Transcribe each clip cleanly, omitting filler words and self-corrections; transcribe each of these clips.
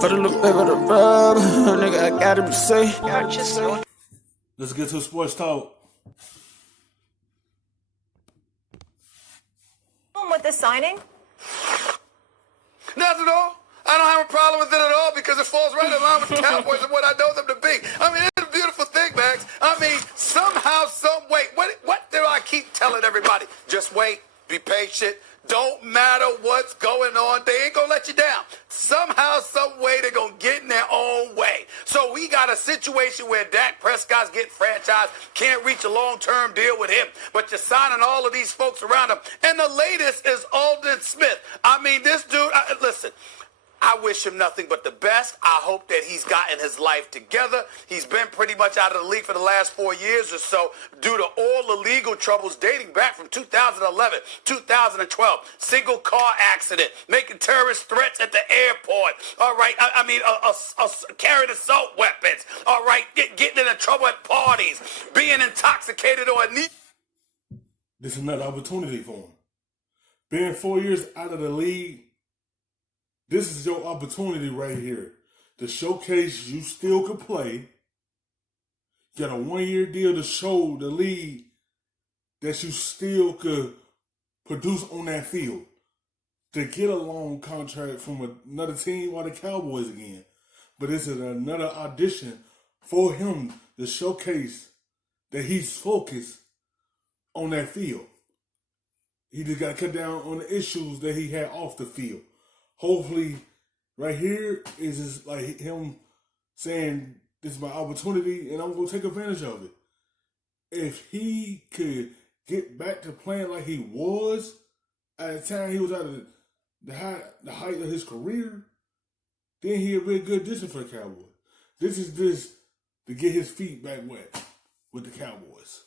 Put a little bit of the rub, nigga, I gotta be safe. Let's get to sports talk. With the signing? Not at all. I don't have a problem with it at all because it falls right in line with the Cowboys and what I know them to be. I mean, it's a beautiful thing, Max. I mean, somehow, some way, what do I keep telling everybody? Just wait, be patient. Don't matter what's going on. They ain't going to let you down. Somehow, some way, they're going to get in their own way. So we got a situation where Dak Prescott's getting franchised, can't reach a long-term deal with him, but you're signing all of these folks around him. And the latest is Aldon Smith. I mean, this dude, listen, I wish him nothing but the best. I hope that he's gotten his life together. He's been pretty much out of the league for the last 4 years or so due to all the legal troubles dating back from 2011, 2012. Single car accident, making terrorist threats at the airport. All right, I mean, carrying assault weapons. All right, getting into trouble at parties, being intoxicated or This is another opportunity for him. Being 4 years out of the league, this is your opportunity right here to showcase you still could play. You got a 1 year deal to show the league that you still could produce on that field. To get a long contract from another team or the Cowboys again. But this is another audition for him to showcase that he's focused on that field. He just got to cut down on the issues that he had off the field. Hopefully, right here is just like him saying, this is my opportunity and I'm going to take advantage of it. If he could get back to playing like he was at the time he was at the height of his career, then he'll be a good addition for the Cowboys. This is just to get his feet back wet with the Cowboys.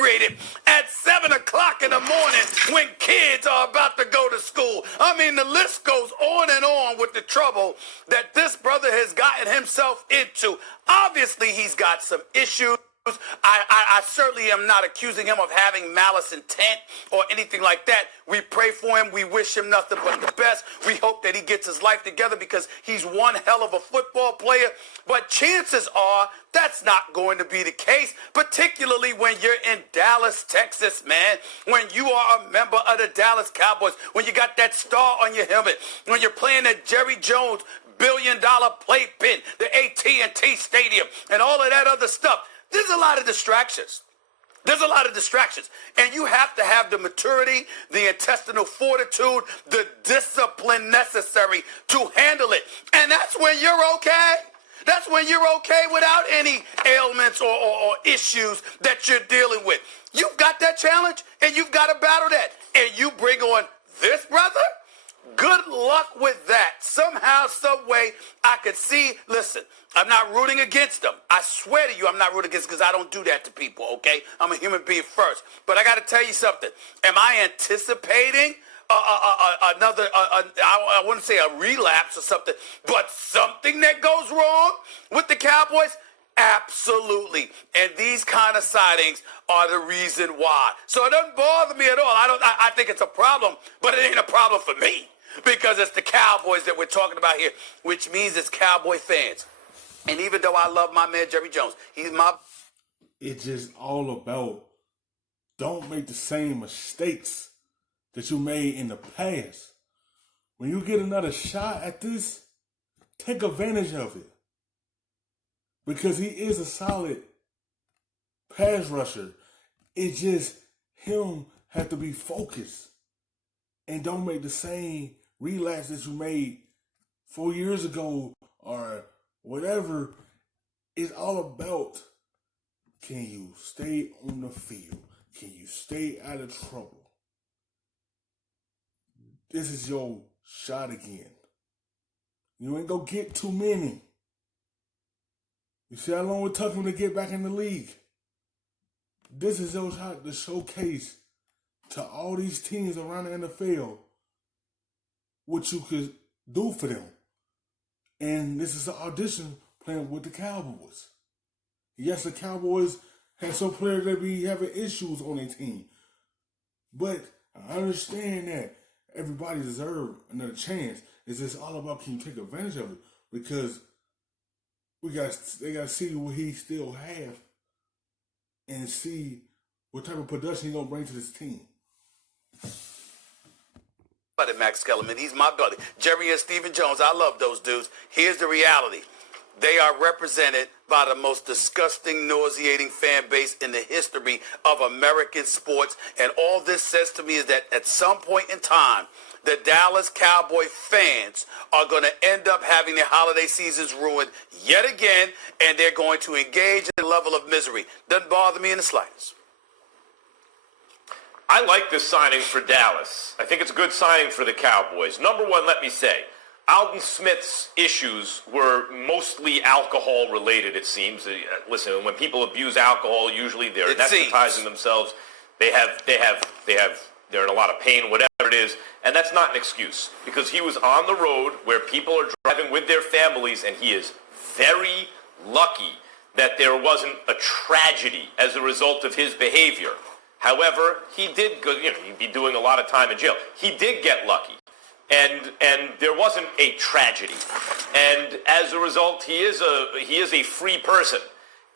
Rated at 7 o'clock in the morning when kids are about to go to school. I mean, the list goes on and on with the trouble that this brother has gotten himself into. Obviously, he's got some issues. I certainly am not accusing him of having malice intent or anything like that. We pray for him. We wish him nothing but the best. We hope that he gets his life together because he's one hell of a football player. But chances are that's not going to be the case, particularly when you're in Dallas, Texas, man. When you are a member of the Dallas Cowboys, when you got that star on your helmet, when you're playing at Jerry Jones' billion-dollar playpen, the AT&T Stadium, and all of that other stuff. There's a lot of distractions. There's a lot of distractions. And you have to have the maturity, the intestinal fortitude, the discipline necessary to handle it. And that's when you're okay. That's when you're okay without any ailments or issues that you're dealing with. You've got that challenge, and you've got to battle that. And you bring on this brother? Good luck with that. Somehow, some way, I could see, listen, I'm not rooting against them. I swear to you, I'm not rooting against because I don't do that to people, okay? I'm a human being first. But I got to tell you something. Am I anticipating another, I wouldn't say a relapse or something, but something that goes wrong with the Cowboys? Absolutely. And these kind of sightings are the reason why. So it doesn't bother me at all. I think it's a problem, but it ain't a problem for me because it's the Cowboys that we're talking about here, which means it's Cowboy fans. And even though I love my man Jerry Jones, he's my... It's just all about don't make the same mistakes that you made in the past. When you get another shot at this, take advantage of it. Because he is a solid pass rusher. It's just him have to be focused. And don't make the same relapse that you made 4 years ago or whatever. It's all about, can you stay on the field? Can you stay out of trouble? This is your shot again. You ain't gonna get too many. You see how long it took him to get back in the league? This is your shot to showcase to all these teams around the NFL what you could do for them. And this is an audition playing with the Cowboys. Yes, the Cowboys have some players that be having issues on their team. But I understand that. everybody deserves another chance. It's just all about can you take advantage of it? Because they got to see what he still have and see what type of production he gonna bring to this team. Buddy Max Kellerman, he's my buddy. Jerry and Stephen Jones, I love those dudes. Here's the reality. They are represented by the most disgusting, nauseating fan base in the history of American sports. And all this says to me is that at some point in time, the Dallas Cowboy fans are going to end up having their holiday seasons ruined yet again, and they're going to engage in a level of misery. Doesn't bother me in the slightest. I like this signing for Dallas. I think it's a good signing for the Cowboys. Number one, let me say, Aldon Smith's issues were mostly alcohol related, it seems. Listen, when people abuse alcohol, usually they're anesthetizing themselves. They're in a lot of pain, whatever it is, and that's not an excuse because he was on the road where people are driving with their families, and he is very lucky that there wasn't a tragedy as a result of his behavior. However, he did go, he'd be doing a lot of time in jail. He did get lucky. And there wasn't a tragedy. And as a result, he is a free person.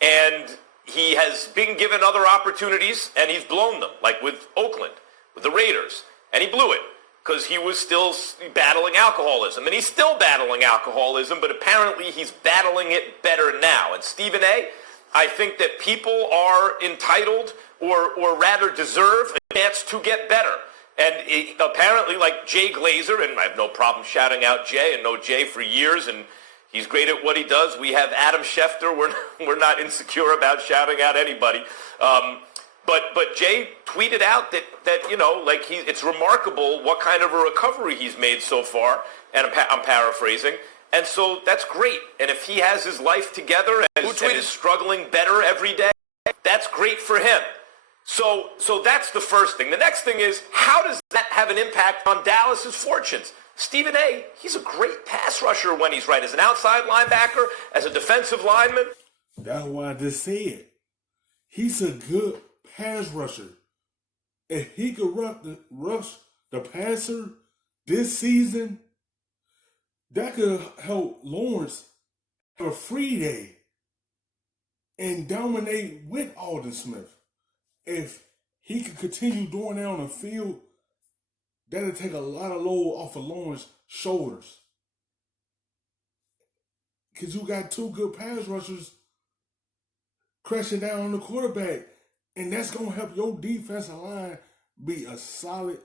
And he has been given other opportunities, and he's blown them, like with Oakland, with the Raiders. And he blew it because he was still battling alcoholism. And he's still battling alcoholism, but apparently he's battling it better now. And Stephen A., I think that people are entitled or rather deserve a chance to get better. And apparently, like Jay Glazer, and I have no problem shouting out Jay and know Jay for years, and he's great at what he does. We have Adam Schefter. We're not insecure about shouting out anybody. But Jay tweeted out that it's remarkable what kind of a recovery he's made so far, and I'm paraphrasing. And so that's great. And if he has his life together and is struggling better every day, that's great for him. So that's the first thing. The next thing is, how does that have an impact on Dallas's fortunes? Stephen A., he's a great pass rusher when he's right. As an outside linebacker, as a defensive lineman. That's why I just said. He's a good pass rusher. If he could rush the passer this season, that could help Lawrence have a free day and dominate with Aldon Smith. If he could continue doing that on the field, that'll take a lot of load off of Lawrence's shoulders. Because you got two good pass rushers crashing down on the quarterback, and that's going to help your defensive line be a solid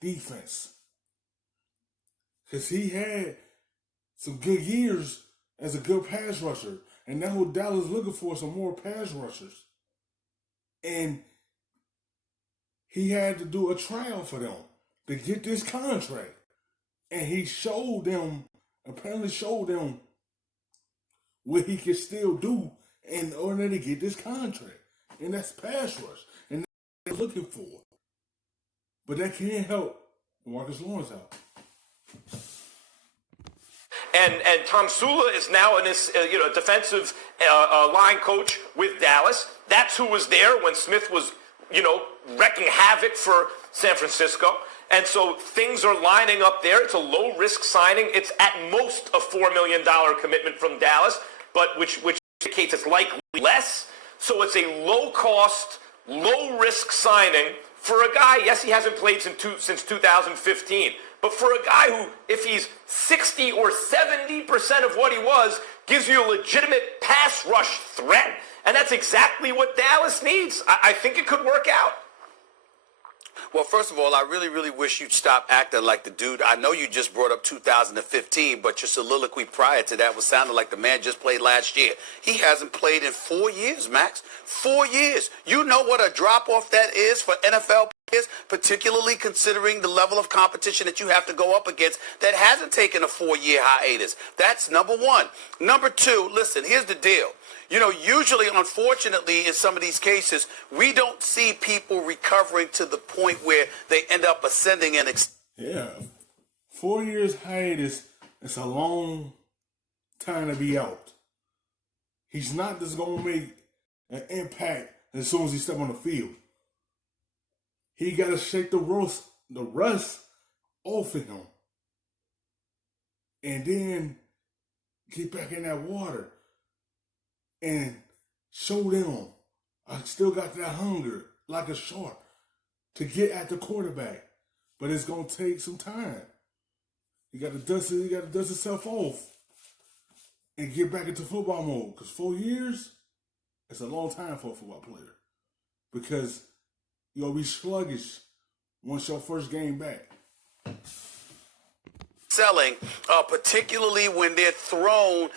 defense. Because he had some good years as a good pass rusher, and that's what Dallas is looking for, some more pass rushers. And he had to do a trial for them to get this contract. And he apparently showed them what he can still do in order to get this contract. And that's pass rush. And that's what they're looking for. But that can't help Marcus Lawrence out. And Tom Sula is now a defensive line coach with Dallas. That's who was there when Smith was, wrecking havoc for San Francisco. And so things are lining up there. It's a low-risk signing. It's at most a $4 million commitment from Dallas, but which indicates it's likely less. So it's a low-cost, low-risk signing for a guy, yes, he hasn't played since 2015, but for a guy who, if he's 60 or 70% of what he was, gives you a legitimate pass rush threat. And that's exactly what Dallas needs. I think it could work out. Well, first of all, I really, really wish you'd stop acting like the dude. I know you just brought up 2015, but your soliloquy prior to that was sounding like the man just played last year. He hasn't played in 4 years, Max. 4 years. You know what a drop-off that is for NFL players, particularly considering the level of competition that you have to go up against that hasn't taken a 4-year hiatus. That's number one. Number two, listen, here's the deal. Usually, unfortunately, in some of these cases, we don't see people recovering to the point where they end up ascending and... Yeah. 4 years hiatus is a long time to be out. He's not just going to make an impact as soon as he steps on the field. He got to shake the rust off of him. And then get back in that water and show them I still got that hunger like a shark to get at the quarterback. But it's going to take some time. You got to dust itself off and get back into football mode. Because 4 years, it's a long time for a football player. Because you'll be sluggish once your first game back. Selling, particularly when they're thrown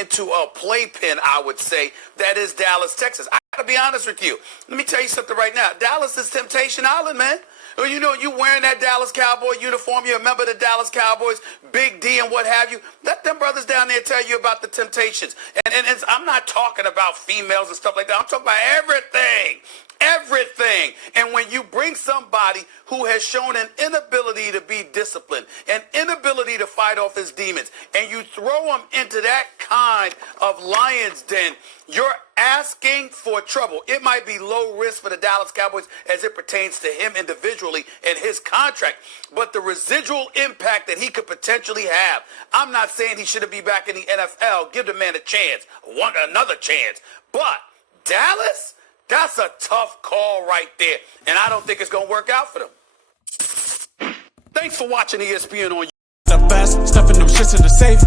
into a playpen, I would say, that is Dallas, Texas. I got to be honest with you. Let me tell you something right now. Dallas is Temptation Island, man. You know, you wearing that Dallas Cowboy uniform, you're a member of the Dallas Cowboys, Big D and what have you. Let them brothers down there tell you about the temptations. And I'm not talking about females and stuff like that. I'm talking about everything. Everything. And when you bring somebody who has shown an inability to be disciplined, an inability to fight off his demons, and you throw him into that kind of lion's den, you're asking for trouble. It might be low risk for the Dallas Cowboys as it pertains to him individually and his contract, but the residual impact that he could potentially have, I'm not saying he shouldn't be back in the NFL. Give the man a chance, another chance. But Dallas? That's a tough call right there, and I don't think it's going to work out for them. Thanks for watching ESPN on YouTube. The best, stuffing them shits in the safe.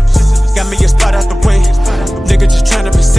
Got me a spot out the way. Nigga just trying to be safe.